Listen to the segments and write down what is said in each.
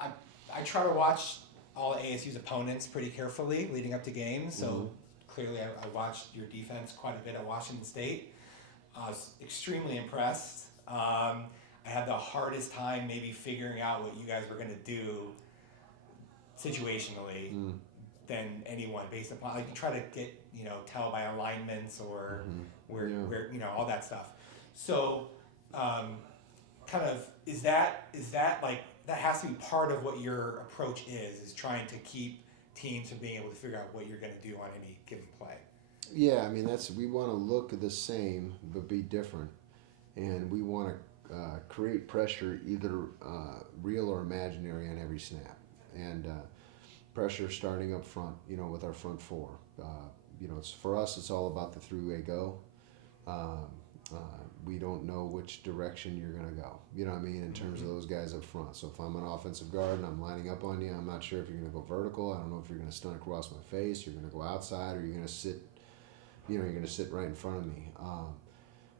I try to watch all ASU's opponents pretty carefully leading up to games. So clearly, I watched your defense quite a bit at Washington State. I was extremely impressed. I had the hardest time maybe figuring out what you guys were going to do situationally than anyone, based upon I can try to get tell by alignments or where all that stuff. So kind of is that like that has to be part of what your approach is trying to keep teams from being able to figure out what you're going to do on any given play. Yeah, I mean we want to look the same but be different, and we want to create pressure either real or imaginary on every snap, and pressure starting up front, with our front four. It's for us. It's all about the three-way go. We don't know which direction you're going to go. You know what I mean? In terms of those guys up front. So if I'm an offensive guard and I'm lining up on you, I'm not sure if you're going to go vertical. I don't know if you're going to stunt across my face. You're going to go outside, or you're going to sit. You're going to sit right in front of me.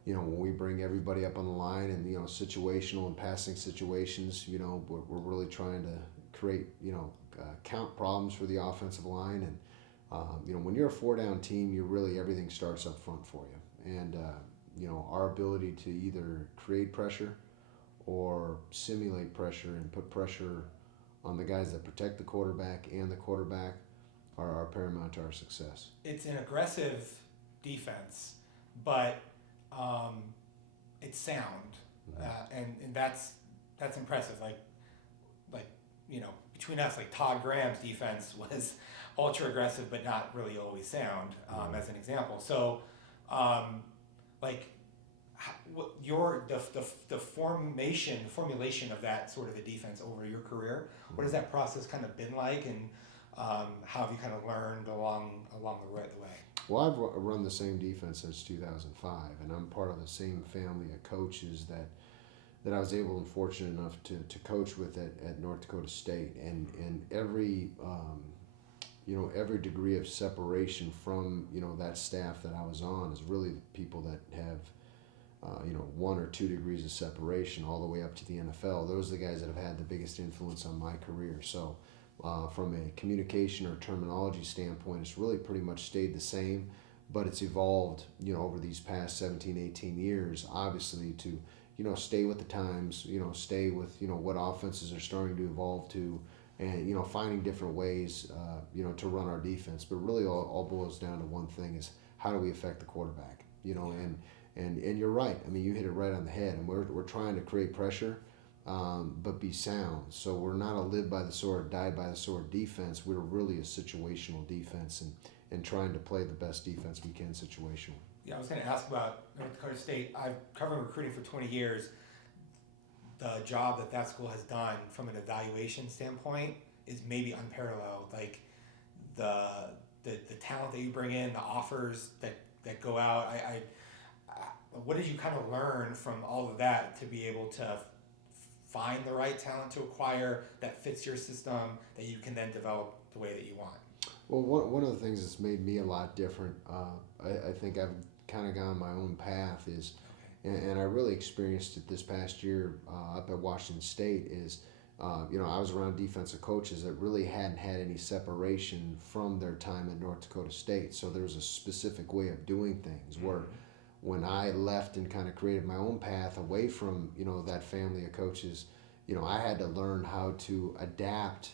When we bring everybody up on the line and situational and passing situations, we're really trying to create count problems for the offensive line. And when you're a 4-down team, everything starts up front for you. And our ability to either create pressure or simulate pressure and put pressure on the guys that protect the quarterback and the quarterback are paramount to our success. It's an aggressive defense, but it's sound, and that's impressive. Like between us, like Todd Graham's defense was ultra aggressive, but not really always sound. As an example, so the formulation of that sort of a defense over your career. What has that process kind of been like, and how have you kind of learned along the way? Well, I've run the same defense since 2005, and I'm part of the same family of coaches that I was able and fortunate enough to coach with at North Dakota State, and every every degree of separation from that staff that I was on is really people that have 1 or 2 degrees of separation all the way up to the NFL. Those are the guys that have had the biggest influence on my career. So from a communication or terminology standpoint, it's really pretty much stayed the same, but it's evolved over these past 17, 18 years, obviously, to stay with the times, stay with what offenses are starting to evolve to, and finding different ways to run our defense. But really all boils down to one thing: is how do we affect the quarterback? And you're right. I mean, you hit it right on the head. And we're trying to create pressure, but be sound. So we're not a live by the sword, die by the sword defense. We're really a situational defense, and trying to play the best defense we can situationally. Yeah, I was going to ask about North Dakota State. I've covered recruiting for 20 years. The job that school has done from an evaluation standpoint is maybe unparalleled. Like the talent that you bring in, the offers that go out. What did you kind of learn from all of that to be able to find the right talent to acquire that fits your system, that you can then develop the way that you want? Well, one of the things that's made me a lot different, I think I've kind of gone my own path is, and I really experienced it this past year up at Washington State, is I was around defensive coaches that really hadn't had any separation from their time at North Dakota State. So there was a specific way of doing things where when I left and kind of created my own path away from that family of coaches, I had to learn how to adapt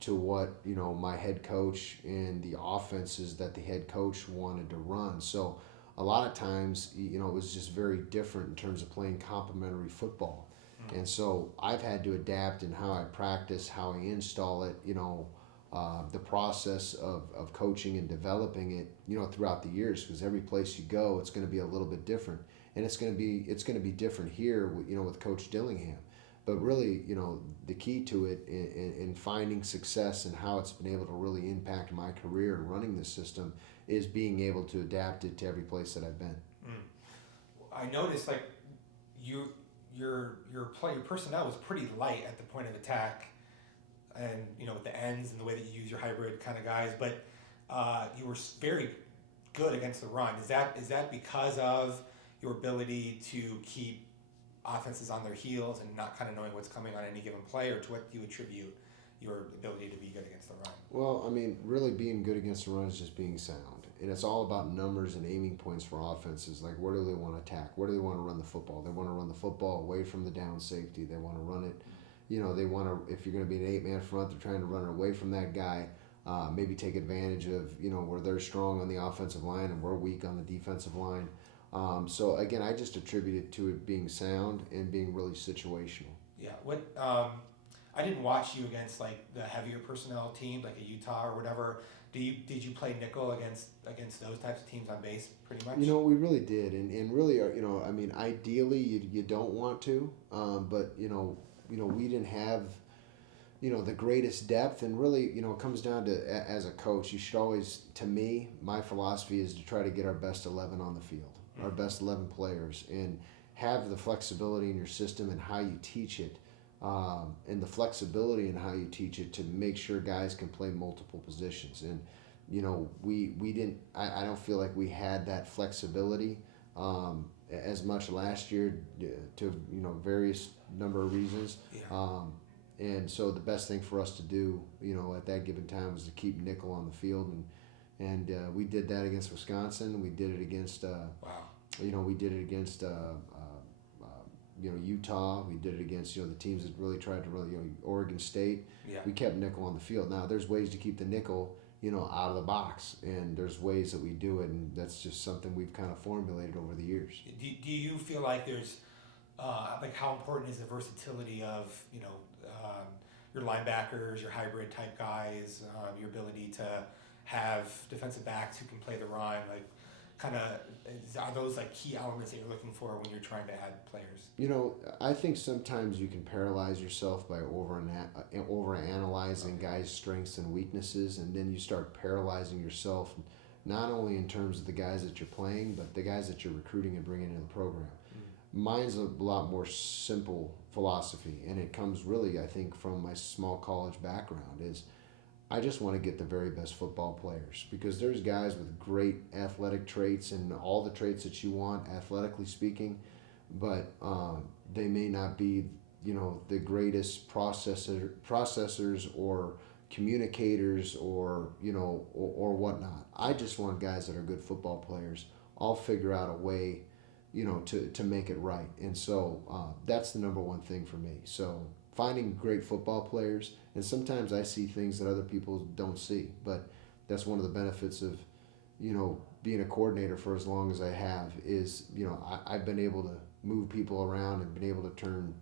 to what my head coach and the offenses that the head coach wanted to run. So a lot of times it was just very different in terms of playing complementary football. And so I've had to adapt in how I practice, how I install it, the process of coaching and developing it, throughout the years, because every place you go, it's going to be a little bit different, and it's going to be different here, with Coach Dillingham. But really, the key to it in finding success and how it's been able to really impact my career and running this system is being able to adapt it to every place that I've been. I noticed your personnel was pretty light at the point of attack, and with the ends and the way that you use your hybrid kind of guys, but you were very good against the run. Is that because of your ability to keep offense is on their heels and not kind of knowing what's coming on any given play, or to what do you attribute your ability to be good against the run? Well, I mean, really being good against the run is just being sound. And it's all about numbers and aiming points for offenses. Like, where do they want to attack? Where do they want to run the football? They want to run the football away from the down safety. They want to run it, they want to, if you're going to be an 8-man front, they're trying to run it away from that guy. Maybe take advantage of, where they're strong on the offensive line and we're weak on the defensive line. So, again, I just attribute it to it being sound and being really situational. Yeah. I didn't watch you against like the heavier personnel team, like a Utah or whatever. Did you play nickel against those types of teams on base pretty much? We really did, and really, I mean, ideally, you don't want to, but we didn't have, the greatest depth, and really, it comes down to, as a coach, you should always, to me, my philosophy is to try to get our best 11 on the field, our best 11 players, and have the flexibility in your system and how you teach it. And the flexibility in how you teach it to make sure guys can play multiple positions. And, we didn't, I don't feel like we had that flexibility as much last year to, various number of reasons. Yeah. And so the best thing for us to do, at that given time was to keep nickel on the field. And we did that against Wisconsin. We did it against, we did it against, Utah. We did it against, the teams that really tried to Oregon State. Yeah. We kept nickel on the field. Now, there's ways to keep the nickel, out of the box, and there's ways that we do it, and that's just something we've kind of formulated over the years. Do you feel like there's, like, how important is the versatility of, your linebackers, your hybrid type guys, your ability to have defensive backs who can play the run, like, are those like key elements that you're looking for when you're trying to add players? I think sometimes you can paralyze yourself by over analyzing guys' strengths and weaknesses, and then you start paralyzing yourself, not only in terms of the guys that you're playing, but the guys that you're recruiting and bringing into the program. Mine's a lot more simple philosophy, and it comes really, I think, from my small college background, is I just want to get the very best football players, because there's guys with great athletic traits and all the traits that you want, athletically speaking, but they may not be, the greatest processors or communicators or whatnot. I just want guys that are good football players. I'll figure out a way, to make it right. And so that's the number one thing for me. So finding great football players, and sometimes I see things that other people don't see, but that's one of the benefits of, being a coordinator for as long as I have, is, I've been able to move people around and been able to turn,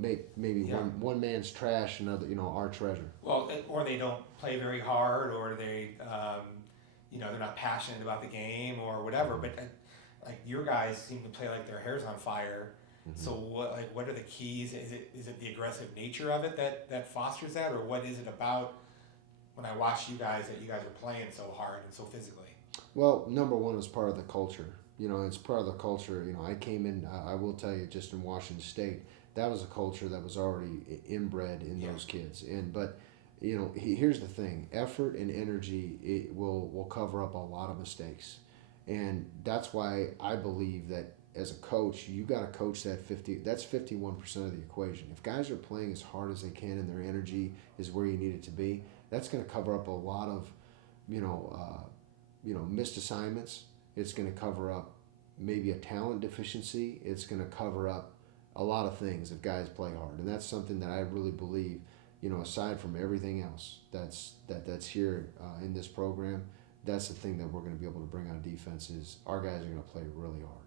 make maybe one man's trash another, our treasure. Well, or they don't play very hard, or they, they're not passionate about the game or whatever, but like your guys seem to play like their hair's on fire. Mm-hmm. So what are the keys? Is it the aggressive nature of it that fosters that, or what is it about when I watch you guys that you guys are playing so hard and so physically? Well, number one is part of the culture. It's part of the culture. I came in, I will tell you, just in Washington State, that was a culture that was already inbred in those kids. But here's the thing: effort and energy will cover up a lot of mistakes, and that's why I believe that, as a coach, you got to coach that 50. That's 51% of the equation. If guys are playing as hard as they can and their energy is where you need it to be, that's going to cover up a lot of, missed assignments. It's going to cover up maybe a talent deficiency. It's going to cover up a lot of things if guys play hard, and that's something that I really believe. Aside from everything else that's here in this program, that's the thing that we're going to be able to bring on defense, is our guys are going to play really hard.